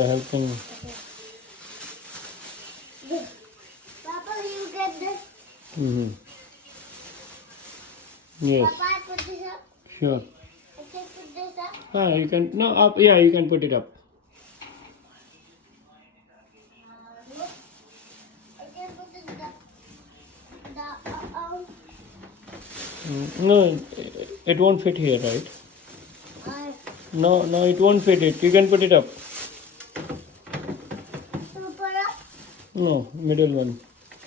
Helping. Papa, you get this. Mm-hmm. Yes. Papa, I put this up. Sure. I can put this up. You can no up. Yeah, you can put it up. I can put it up. No, it won't fit here, right? No, it won't fit it. You can put it up. Super up. No, middle one.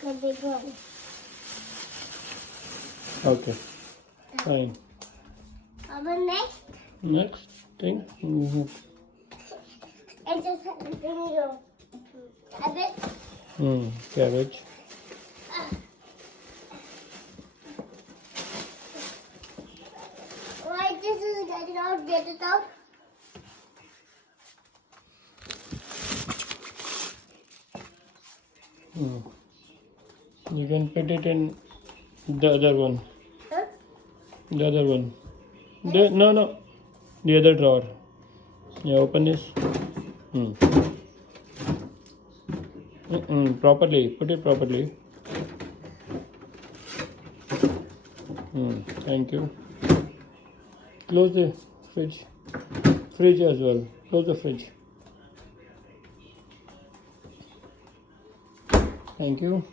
The big one. Okay. Fine. Papa, next. Next thing. Mm-hmm. I just have to go. Cabbage. Cabbage. Why this is getting out? Get it out. You can put it in the other one. Huh? The other one. No. The other drawer. Yeah, open this. Properly. Put it properly. Thank you. Close the fridge. Fridge as well. Close the fridge. Thank you.